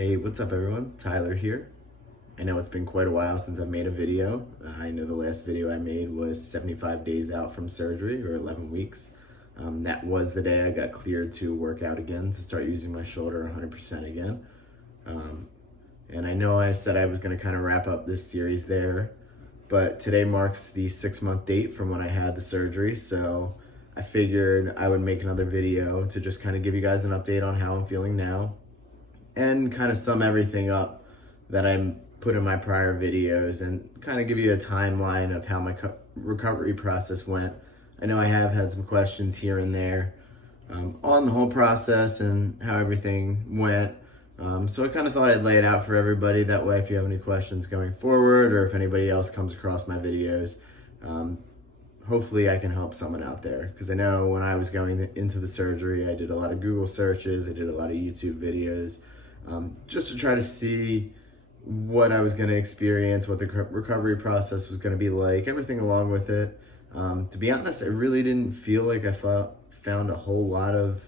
Hey, what's up everyone? Tyler here. I know it's been quite a while since I've made a video. I know the last video I made was 75 days out from surgery, or 11 weeks. That was the day I got cleared to work out again, to start using my shoulder 100% again. And I know I said I was going to kind of wrap up this series there, but today marks the 6-month date from when I had the surgery, so I figured I would make another video to just kind of give you guys an update on how I'm feeling now and kind of sum everything up that I put in my prior videos and kind of give you a timeline of how my recovery process went. I know I have had some questions here and there on the whole process and how everything went. So I kind of thought I'd lay it out for everybody. That way, if you have any questions going forward or if anybody else comes across my videos, hopefully I can help someone out there. Because I know when I was going into the surgery, I did a lot of Google searches, I did a lot of YouTube videos, just to try to see what I was going to experience, what the recovery process was going to be like, everything along with it. To be honest, I really didn't feel like I found a whole lot of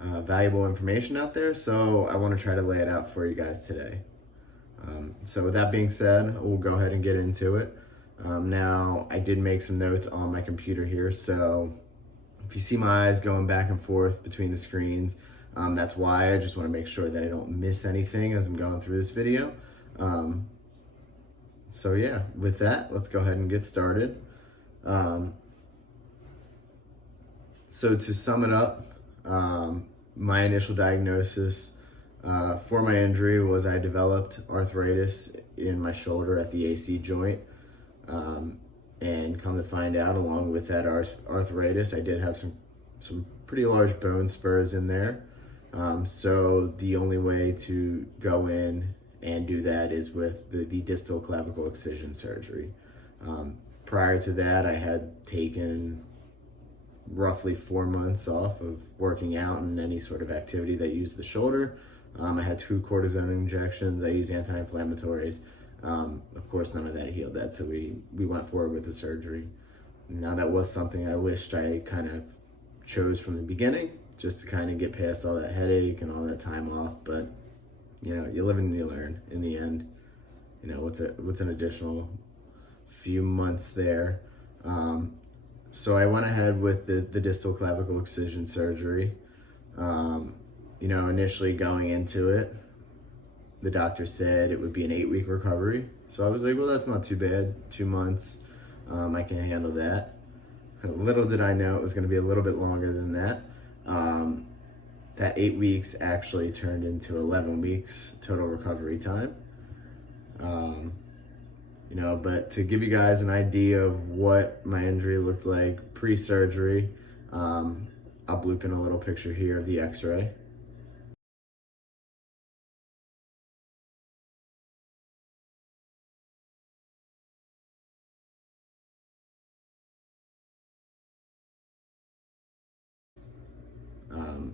valuable information out there, so I want to try to lay it out for you guys today. So with that being said, we'll go ahead and get into it. Now, I did make some notes on my computer here, so if you see my eyes going back and forth between the screens, that's why. I just want to make sure that I don't miss anything as I'm going through this video. So yeah, with that, let's go ahead and get started. So to sum it up, my initial diagnosis for my injury was I developed arthritis in my shoulder at the AC joint. And come to find out, along with that arthritis, I did have some pretty large bone spurs in there. So the only way to go in and do that is with the distal clavicle excision surgery. Prior to that, I had taken roughly 4 months off of working out and any sort of activity that used the shoulder. I had 2 cortisone injections. I used anti-inflammatories. Of course, none of that healed that, so we went forward with the surgery. Now, that was something I wished I kind of chose from the beginning, just to kind of get past all that headache and all that time off. But you know, you live and you learn. In the end, you know, what's an additional few months there. So I went ahead with the distal clavicle excision surgery. You know, initially going into it, the doctor said it would be an 8-week recovery. So I was like, well, that's not too bad. 2 months, I can handle that. Little did I know it was going to be a little bit longer than that. That 8 weeks actually turned into 11 weeks total recovery time. You know, but to give you guys an idea of what my injury looked like pre-surgery, I'll bloop in a little picture here of the x-ray.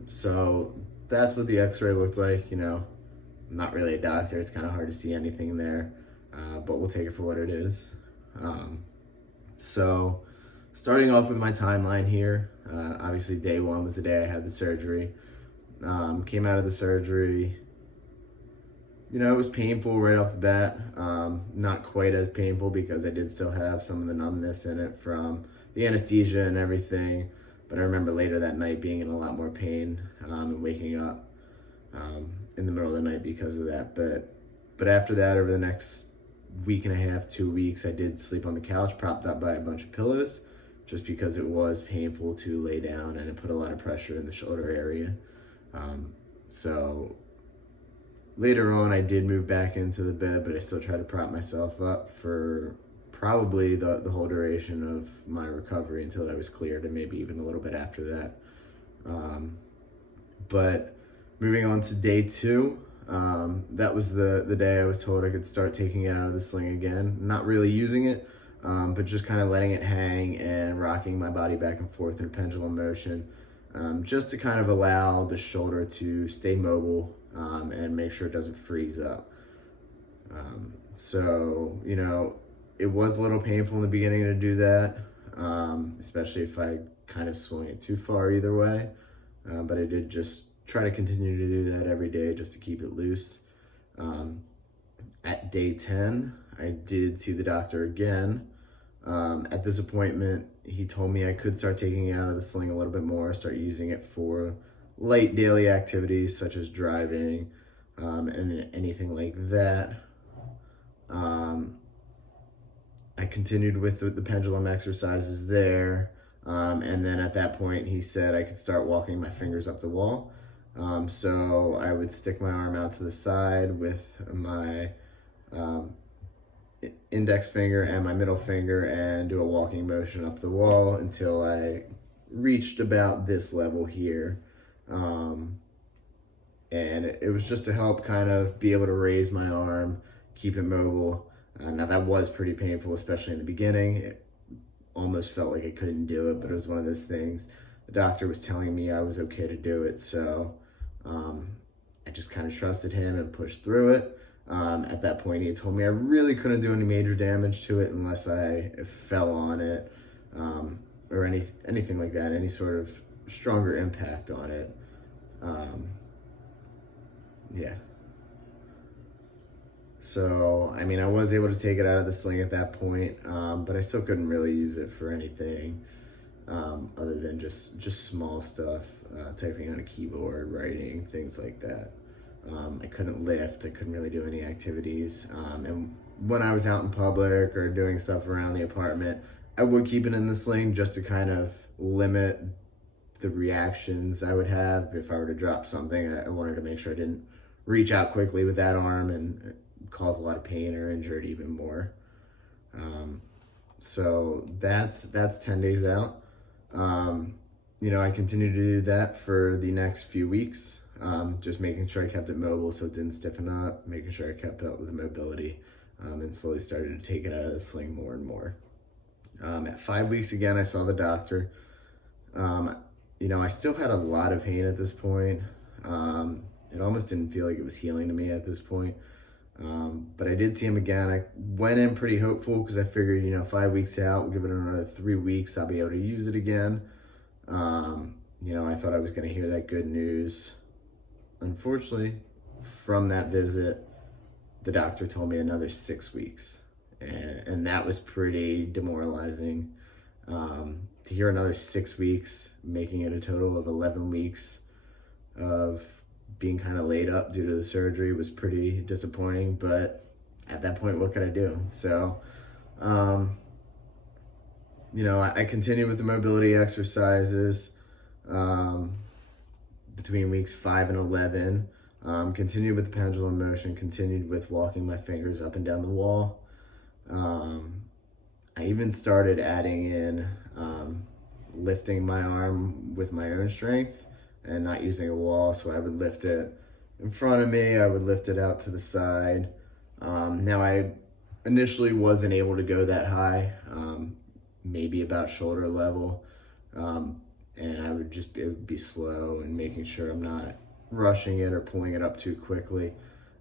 So that's what the x-ray looked like. You know, I'm not really a doctor, it's kind of hard to see anything there, but we'll take it for what it is. So starting off with my timeline here, obviously day 1 was the day I had the surgery. Came out of the surgery, you know, it was painful right off the bat. Not quite as painful because I did still have some of the numbness in it from the anesthesia and everything. But I remember later that night being in a lot more pain and waking up in the middle of the night because of that. But after that, over the next week and a half, 2 weeks, I did sleep on the couch, propped up by a bunch of pillows, just because it was painful to lay down and it put a lot of pressure in the shoulder area. So later on, I did move back into the bed, but I still tried to prop myself up for probably the whole duration of my recovery until I was cleared, and maybe even a little bit after that. But moving on to day 2, that was the day I was told I could start taking it out of the sling again. Not really using it, but just kind of letting it hang and rocking my body back and forth in a pendulum motion, just to kind of allow the shoulder to stay mobile and make sure it doesn't freeze up. So, you know, it was a little painful in the beginning to do that, especially if I kind of swung it too far either way. But I did just try to continue to do that every day just to keep it loose. At day 10, I did see the doctor again. At this appointment, he told me I could start taking it out of the sling a little bit more, start using it for light daily activities such as driving and anything like that. I continued with the pendulum exercises there. And then at that point, he said I could start walking my fingers up the wall. So I would stick my arm out to the side with my index finger and my middle finger and do a walking motion up the wall until I reached about this level here. And it was just to help kind of be able to raise my arm, keep it mobile. Now that was pretty painful, especially in the beginning. It almost felt like I couldn't do it, but it was one of those things. The doctor was telling me I was okay to do it, so I just kind of trusted him and pushed through it. At that point, he had told me I really couldn't do any major damage to it unless I fell on it or anything like that, any sort of stronger impact on it. Yeah. So, I mean, I was able to take it out of the sling at that point, but I still couldn't really use it for anything other than just small stuff, typing on a keyboard, writing, things like that. I couldn't lift, I couldn't really do any activities. And when I was out in public or doing stuff around the apartment, I would keep it in the sling just to kind of limit the reactions I would have if I were to drop something. I wanted to make sure I didn't reach out quickly with that arm and cause a lot of pain or injure it even more. So that's 10 days out. You know, I continued to do that for the next few weeks, just making sure I kept it mobile so it didn't stiffen up, making sure I kept up with the mobility, and slowly started to take it out of the sling more and more. At 5 weeks again, I saw the doctor. You know, I still had a lot of pain at this point. It almost didn't feel like it was healing to me at this point. But I did see him again. I went in pretty hopeful because I figured, you know, 5 weeks out, we'll give it another 3 weeks, I'll be able to use it again. You know, I thought I was going to hear that good news. Unfortunately, from that visit, the doctor told me another 6 weeks. And that was pretty demoralizing. To hear another 6 weeks, making it a total of 11 weeks of being kind of laid up due to the surgery was pretty disappointing, but at that point, what could I do? So, you know, I continued with the mobility exercises between weeks 5 and 11, continued with the pendulum motion, continued with walking my fingers up and down the wall. I even started adding in lifting my arm with my own strength and not using a wall. So I would lift it in front of me, I would lift it out to the side. Now I initially wasn't able to go that high, maybe about shoulder level. And I would just it would be slow and making sure I'm not rushing it or pulling it up too quickly.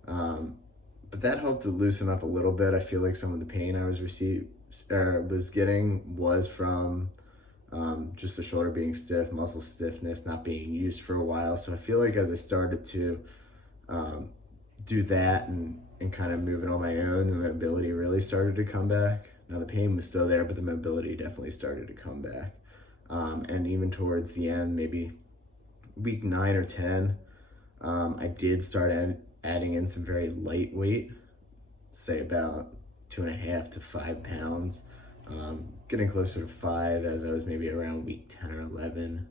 But that helped to loosen up a little bit. I feel like some of the pain I was getting was from just the shoulder being stiff, muscle stiffness, not being used for a while. So I feel like as I started to do that and kind of moving on my own, the mobility really started to come back. Now the pain was still there, but the mobility definitely started to come back. And even towards the end, maybe week 9 or 10, I did start adding in some very lightweight, say about 2.5 to 5 pounds, getting closer to 5 as I was maybe around week 10 or 11.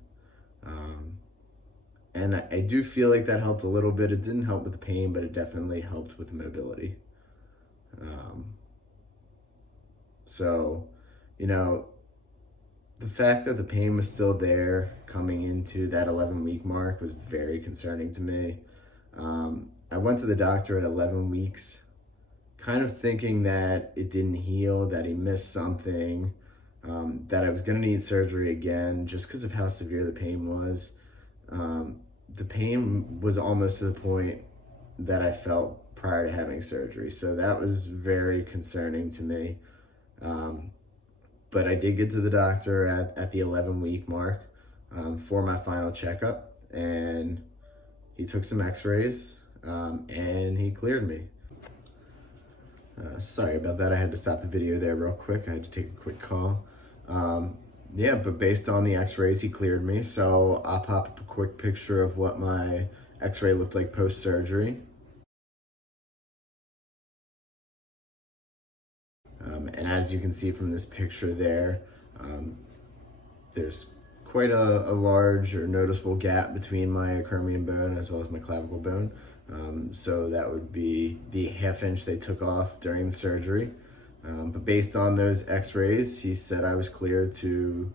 And I do feel like that helped a little bit. It didn't help with the pain, but it definitely helped with the mobility. So, you know, the fact that the pain was still there coming into that 11-week mark was very concerning to me. I went to the doctor at 11 weeks, kind of thinking that it didn't heal, that he missed something, that I was going to need surgery again just because of how severe the pain was. The pain was almost to the point that I felt prior to having surgery, so that was very concerning to me. But I did get to the doctor at the 11-week mark for my final checkup, and he took some x-rays. and he cleared me. Sorry about that. I had to stop the video there real quick. I had to take a quick call. Yeah, but based on the x-rays, he cleared me. So I'll pop up a quick picture of what my x-ray looked like post-surgery. And as you can see from this picture there, there's quite a large or noticeable gap between my acromion bone as well as my clavicle bone. So that would be the ½ inch they took off during the surgery. But based on those x-rays, he said I was cleared to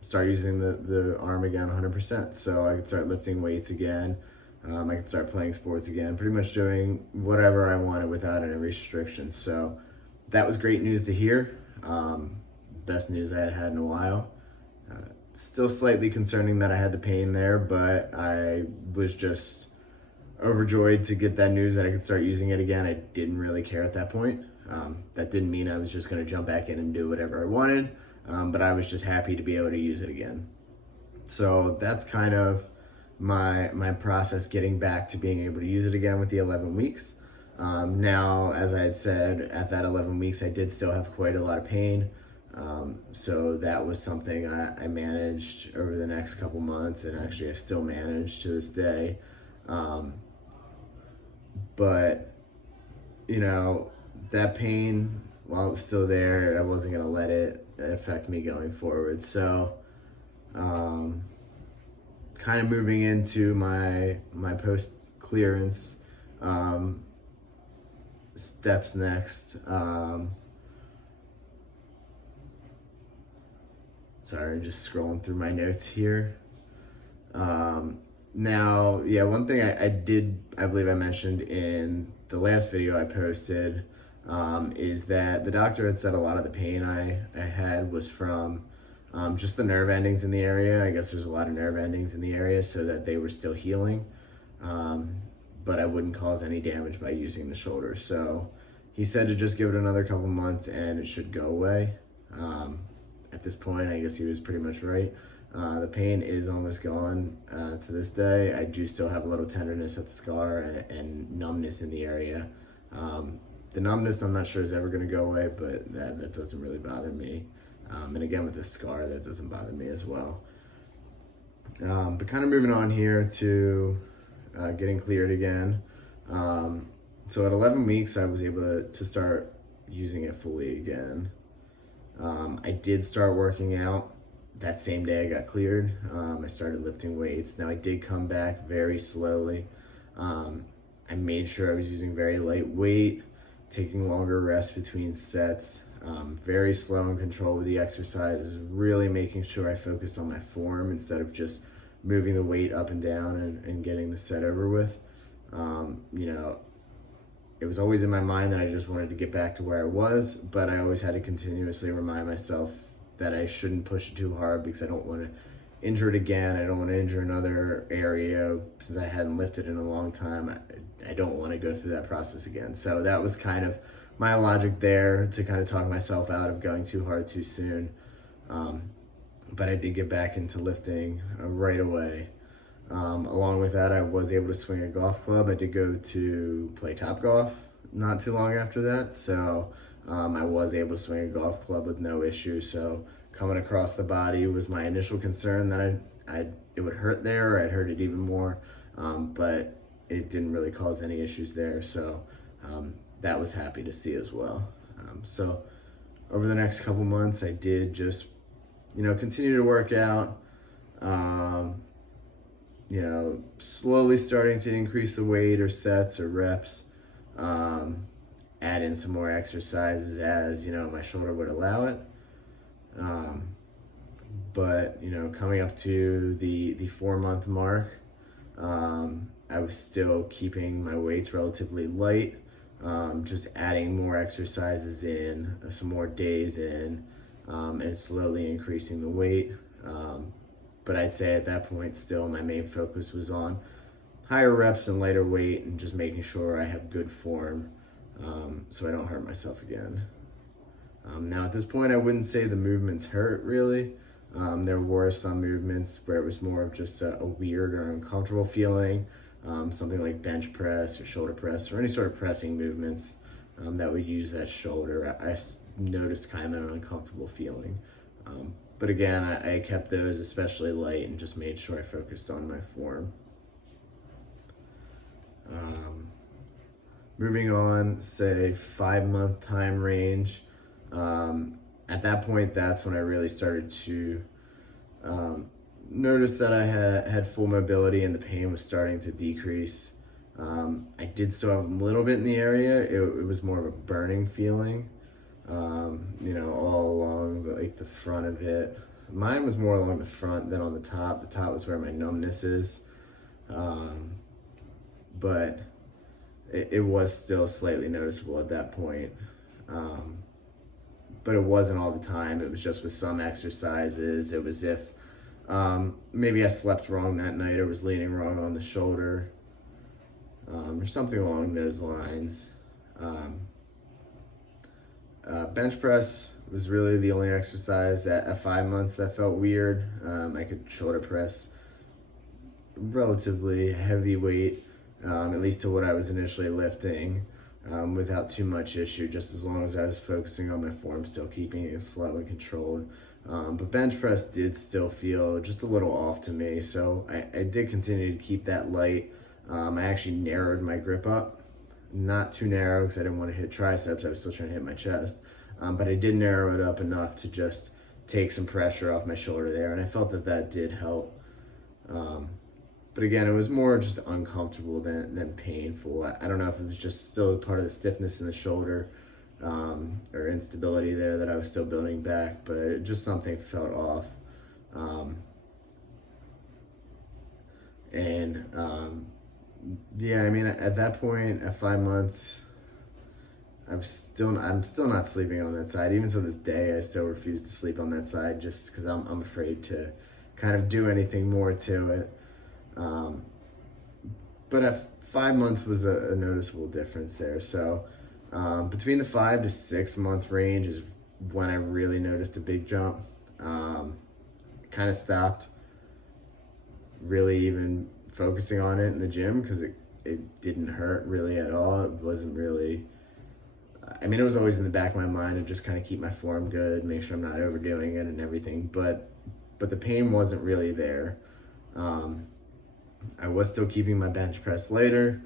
start using the arm again 100%. So I could start lifting weights again. I could start playing sports again, pretty much doing whatever I wanted without any restrictions. So that was great news to hear. Best news I had in a while. Still slightly concerning that I had the pain there, but I was just overjoyed to get that news that I could start using it again. I didn't really care at that point. That didn't mean I was just going to jump back in and do whatever I wanted, but I was just happy to be able to use it again. So that's kind of my process getting back to being able to use it again with the 11 weeks. Now, as I had said, at that 11 weeks, I did still have quite a lot of pain. So that was something I managed over the next couple months, and actually I still manage to this day. But, you know, that pain, while it was still there, I wasn't going to let it affect me going forward. So, kind of moving into my post-clearance steps next. Sorry, just scrolling through my notes here. Now, yeah, one thing I believe I mentioned in the last video I posted, is that the doctor had said a lot of the pain I had was from just the nerve endings in the area. I guess there's a lot of nerve endings in the area, so that they were still healing, but I wouldn't cause any damage by using the shoulder. So he said to just give it another couple months and it should go away. At this point, I guess he was pretty much right. The pain is almost gone to this day. I do still have a little tenderness at the scar and numbness in the area. The numbness I'm not sure is ever going to go away, but that doesn't really bother me. And again, with the scar, that doesn't bother me as well. But kind of moving on here to getting cleared again. So at 11 weeks, I was able to start using it fully again. I did start working out that same day I got cleared. I started lifting weights. Now I did come back very slowly. I made sure I was using very light weight, taking longer rests between sets, very slow and controlled with the exercises, really making sure I focused on my form instead of just moving the weight up and down and getting the set over with. You know, it was always in my mind that I just wanted to get back to where I was, but I always had to continuously remind myself that I shouldn't push it too hard because I don't want to injure it again. I don't want to injure another area since I hadn't lifted in a long time. I don't want to go through that process again. So that was kind of my logic there, to kind of talk myself out of going too hard too soon. But I did get back into lifting right away. Along with that, I was able to swing a golf club. I did go to play Topgolf not too long after that, so I was able to swing a golf club with no issue. So coming across the body was my initial concern, that it would hurt there, or I'd hurt it even more, but it didn't really cause any issues there. So that was happy to see as well. So over the next couple months, I did just, continue to work out. Slowly starting to increase the weight or sets or reps, add in some more exercises as, my shoulder would allow it. But, coming up to the 4-month mark, I was still keeping my weights relatively light, just adding more exercises in, some more days in, and slowly increasing the weight. But I'd say at that point, still my main focus was on higher reps and lighter weight, and just making sure I have good form, so I don't hurt myself again. Now at this point, I wouldn't say the movements hurt really. There were some movements where it was more of just a weird or uncomfortable feeling. something like bench press or shoulder press or any sort of pressing movements that would use that shoulder, I noticed kind of an uncomfortable feeling. But again, I kept those especially light and just made sure I focused on my form. Moving on, say 5-month time range. At that point, that's when I really started to notice that I had full mobility and the pain was starting to decrease. I did still have a little bit in the area. It was more of a burning feeling, all along the front of it. Mine was more along the front than on the top. The top was where my numbness is. But it was still slightly noticeable at that point. But it wasn't all the time. It was just with some exercises. It was if maybe I slept wrong that night or was leaning wrong on the shoulder, or something along those lines. Bench press was really the only exercise at 5 months that felt weird. I could shoulder press relatively heavy weight, at least to what I was initially lifting, without too much issue, just as long as I was focusing on my form, still keeping it slow and controlled. But bench press did still feel just a little off to me, so I did continue to keep that light. I actually narrowed my grip up, not too narrow because I didn't want to hit triceps. I was still trying to hit my chest, but I did narrow it up enough to just take some pressure off my shoulder there, and I felt that did help. But again, it was more just uncomfortable than painful. I don't know if it was just still part of the stiffness in the shoulder, or instability there that I was still building back, but just something felt off. Yeah, I mean, at that point, at 5 months, I'm still not sleeping on that side. Even to this day, I still refuse to sleep on that side just because I'm afraid to kind of do anything more to it. But at 5 months was a noticeable difference there. So between the 5 to 6 month range is when I really noticed a big jump. Kind of stopped really even focusing on it in the gym because it didn't hurt really at all. It wasn't really, I mean, it was always in the back of my mind to just kind of keep my form good, make sure I'm not overdoing it and everything, but the pain wasn't really there. I was still keeping my bench press later,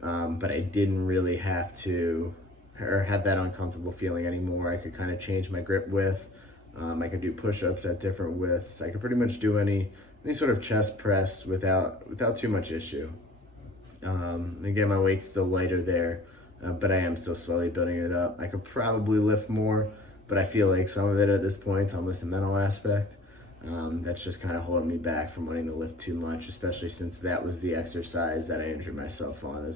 but I didn't really have to, or have that uncomfortable feeling anymore. I could kind of change my grip width. I could do push-ups at different widths. I could pretty much do any sort of chest press without too much issue. Again, my weight's still lighter there, but I am still slowly building it up. I could probably lift more, but I feel like some of it at this point is almost a mental aspect. That's just kind of holding me back from wanting to lift too much, especially since that was the exercise that I injured myself on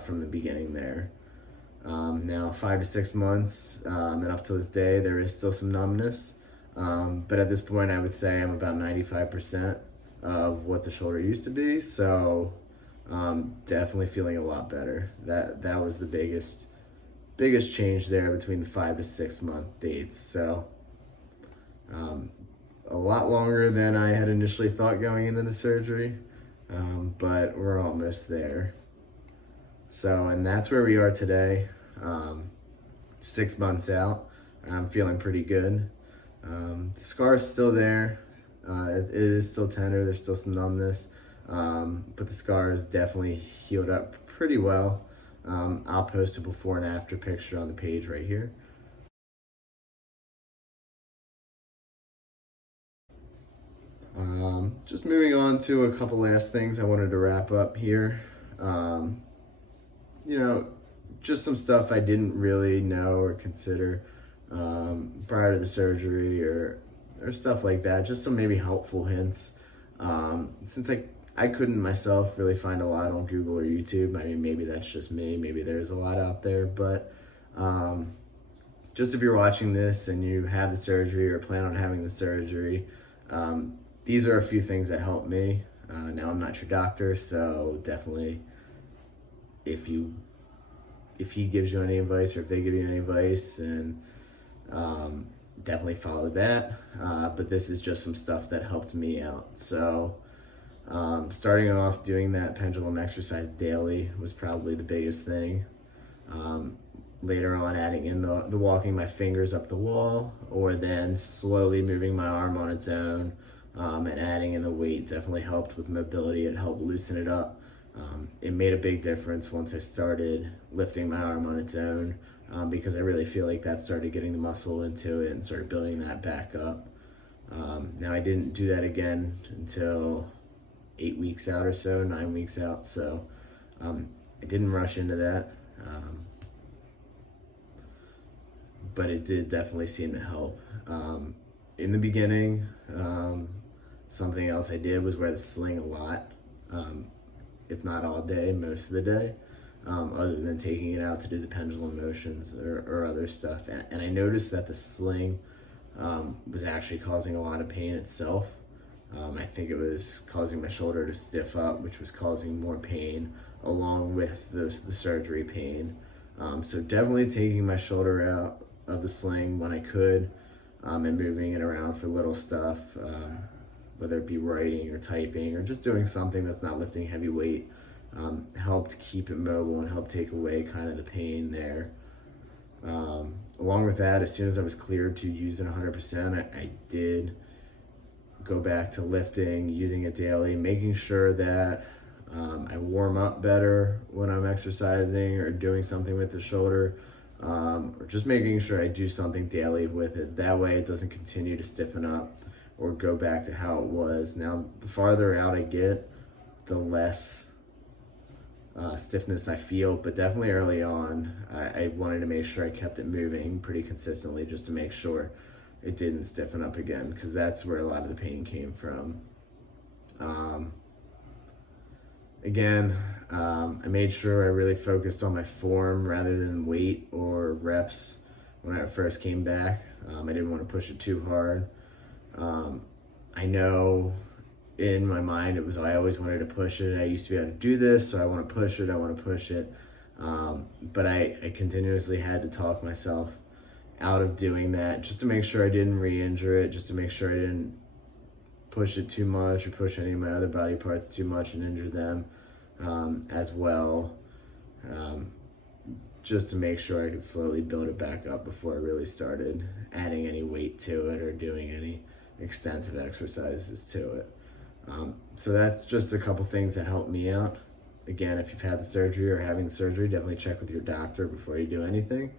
from the beginning there. Now 5 to 6 months, and up to this day, there is still some numbness. But at this point, I would say I'm about 95% of what the shoulder used to be. So definitely feeling a lot better. That was the biggest change there between the 5 to 6 month dates. So a lot longer than I had initially thought going into the surgery, but we're almost there. So, and that's where we are today. 6 months out, I'm feeling pretty good. The scar's still there. It is still tender. There's still some numbness, but the scar is definitely healed up pretty well. I'll post a before and after picture on the page right here. Just moving on to a couple last things I wanted to wrap up here. Just some stuff I didn't really know or consider prior to the surgery or stuff like that. Just some maybe helpful hints. Since I couldn't myself really find a lot on Google or YouTube. I mean, maybe that's just me. Maybe there's a lot out there, but just if you're watching this and you have the surgery or plan on having the surgery, these are a few things that helped me. Now I'm not your doctor, so definitely if he gives you any advice or if they give you any advice, and definitely follow that. But this is just some stuff that helped me out. So Starting off doing that pendulum exercise daily was probably the biggest thing. Later on, adding in the walking my fingers up the wall, or then slowly moving my arm on its own, and adding in the weight definitely helped with mobility. It helped loosen it up. It made a big difference once I started lifting my arm on its own, because I really feel like that started getting the muscle into it and started building that back up. Now I didn't do that again until 8 weeks out or so, 9 weeks out. So I didn't rush into that. But it did definitely seem to help. In the beginning, something else I did was wear the sling a lot, if not all day, most of the day, other than taking it out to do the pendulum motions or other stuff. And I noticed that the sling was actually causing a lot of pain itself. I think it was causing my shoulder to stiff up, which was causing more pain, along with the surgery pain. So definitely taking my shoulder out of the sling when I could, and moving it around for little stuff, whether it be writing or typing or just doing something that's not lifting heavy weight, helped keep it mobile and helped take away kind of the pain there. Along with that, as soon as I was cleared to use it 100%, I did go back to lifting, using it daily, making sure that I warm up better when I'm exercising or doing something with the shoulder, or just making sure I do something daily with it. That way it doesn't continue to stiffen up or go back to how it was. Now, the farther out I get, the less stiffness I feel, but definitely early on, I wanted to make sure I kept it moving pretty consistently just to make sure it didn't stiffen up again, because that's where a lot of the pain came from. Again, I made sure I really focused on my form rather than weight or reps when I first came back. I didn't want to push it too hard. I know in my mind I always wanted to push it. I used to be able to do this, so I want to push it. But I continuously had to talk myself out of doing that just to make sure I didn't re-injure it, just to make sure I didn't push it too much or push any of my other body parts too much and injure them as well, just to make sure I could slowly build it back up before I really started adding any weight to it or doing any extensive exercises to it. So that's just a couple things that helped me out. Again, if you've had the surgery or having the surgery, definitely check with your doctor before you do anything.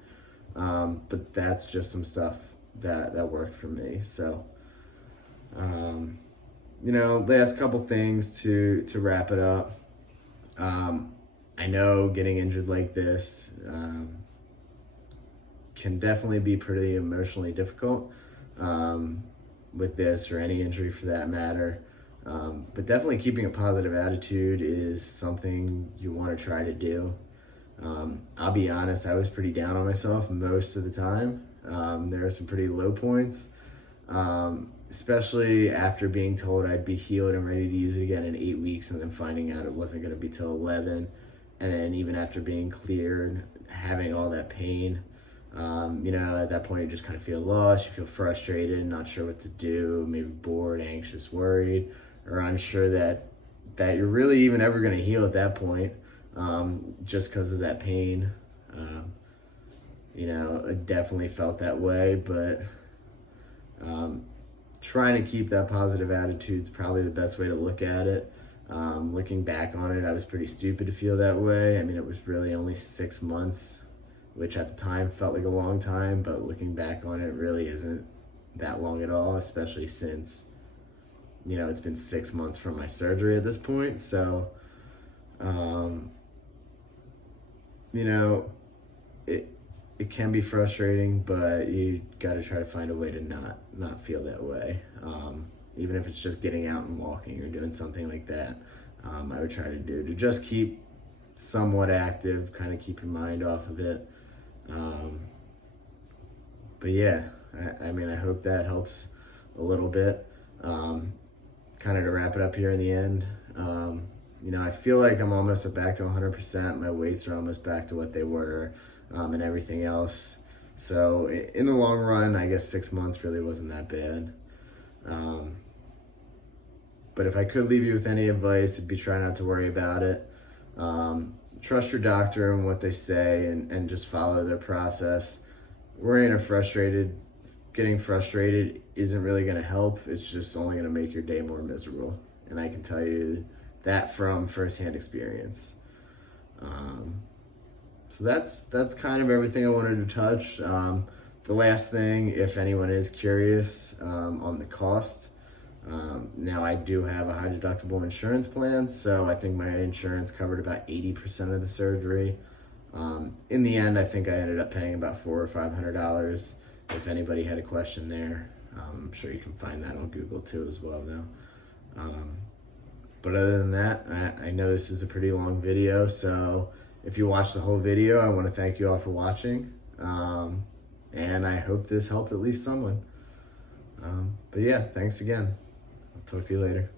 But that's just some stuff that worked for me. So, last couple things to wrap it up. I know getting injured like this can definitely be pretty emotionally difficult with this or any injury for that matter. But definitely keeping a positive attitude is something you want to try to do. I'll be honest, I was pretty down on myself most of the time. There are some pretty low points, especially after being told I'd be healed and ready to use it again in 8 weeks, and then finding out it wasn't going to be till 11. And then even after being cleared, having all that pain, at that point you just kind of feel lost, you feel frustrated, not sure what to do, maybe bored, anxious, worried, or unsure that you're really even ever going to heal at that point, just because of that pain. I definitely felt that way, but trying to keep that positive attitude is probably the best way to look at it. Looking back on it, I was pretty stupid to feel that way. I mean, it was really only 6 months, which at the time felt like a long time, but looking back on it, it really isn't that long at all, especially since, it's been 6 months from my surgery at this point. So, it can be frustrating, but you got to try to find a way to not feel that way. Even if it's just getting out and walking or doing something like that, I would try to do to just keep somewhat active, kind of keep your mind off of it. But yeah, I hope that helps a little bit. Kind of to wrap it up here in the end, I feel like I'm almost back to 100%. My weights are almost back to what they were, and everything else. So in the long run, I guess 6 months really wasn't that bad. But if I could leave you with any advice, it'd be try not to worry about it. Trust your doctor and what they say, and just follow their process. Getting frustrated isn't really going to help. It's just only going to make your day more miserable. And I can tell you that from firsthand experience. So that's kind of everything I wanted to touch. The last thing, if anyone is curious on the cost, now I do have a high deductible insurance plan, so I think my insurance covered about 80% of the surgery. In the end, I think I ended up paying about $400 or $500. If anybody had a question there, I'm sure you can find that on Google too as well now. But other than that, I know this is a pretty long video, so if you watched the whole video, I want to thank you all for watching. And I hope this helped at least someone. But yeah, thanks again. I'll talk to you later.